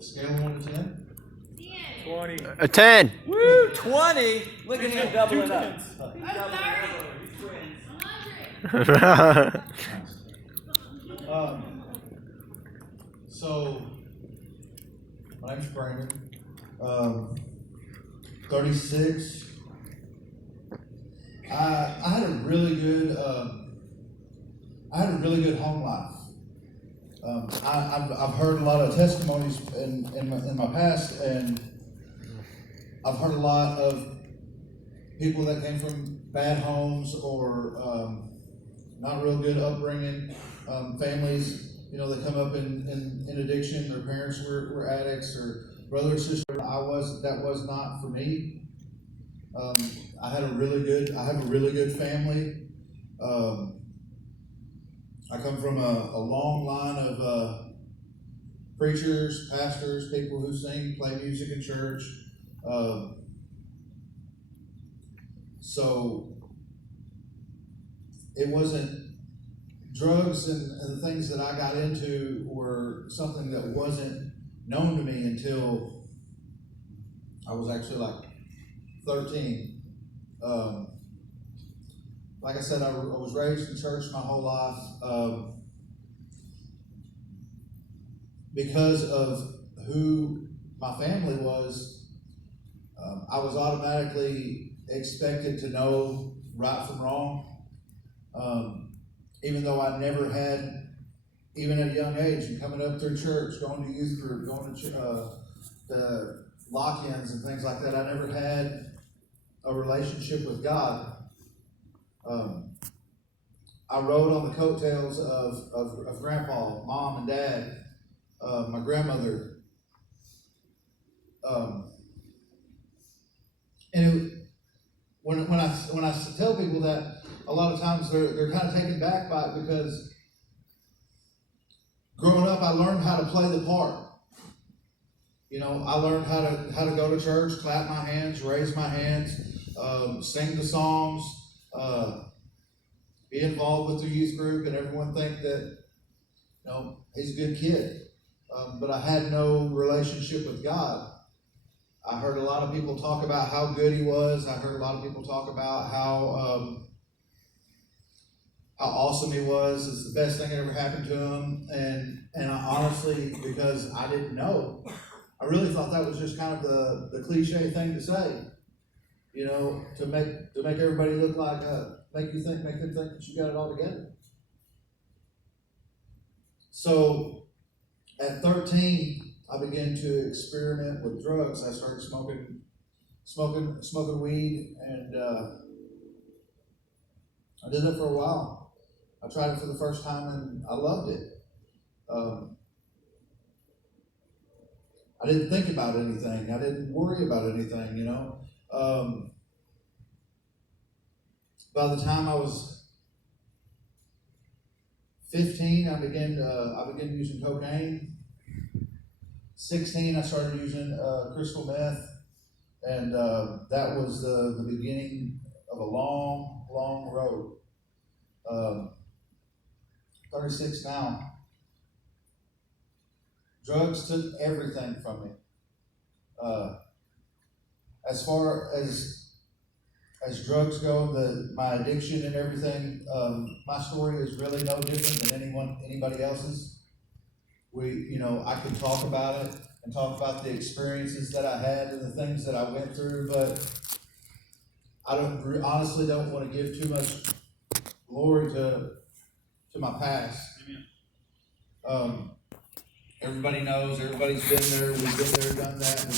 Scale of 1 to 10? 20. A 10. Woo, 20. Look at him doubling up. So, my name's Brandon. 36. I had a really good home life. I've heard a lot of testimonies in my past, and I've heard a lot of people that came from bad homes or not real good upbringing, families, that come up in addiction. Their parents were addicts, or brother or sister. That was not for me. I have a really good family. I come from a long line of preachers, pastors, people who sing, play music in church. So it wasn't drugs and the things that I got into were something that wasn't known to me until I was actually like 13. Like I said, I was raised in church my whole life. Because of who my family was, I was automatically expected to know right from wrong. Even though I never had, even at a young age, and coming up through church, going to youth group, going to the lock-ins and things like that, I never had a relationship with God. I rode on the coattails of Grandpa, Mom, and Dad, my grandmother. When I tell people that, a lot of times they're kind of taken back by it, because growing up I learned how to play the part. I learned how to go to church, clap my hands, raise my hands, sing the songs, be involved with the youth group, and everyone think that he's a good kid. But I had no relationship with God. I heard a lot of people talk about how good he was. I heard a lot of people talk about how awesome he was. It's the best thing that ever happened to him. And I honestly, because I didn't know, I really thought that was just kind of the cliche thing to say, to make everybody look like, make them think that you got it all together. So at 13, I began to experiment with drugs. I started smoking weed, and I did it for a while. I tried it for the first time, and I loved it. I didn't think about anything. I didn't worry about anything, By the time I was 15, I began using cocaine. 16, I started using crystal meth, and that was the beginning of a long, long road. 36 now. Drugs took everything from me. As far as drugs go, my addiction and everything, my story is really no different than anybody else's. I can talk about it and talk about the experiences that I had and the things that I went through, but I honestly don't want to give too much glory to my past. Everybody knows, everybody's been there, we've been there, done that, and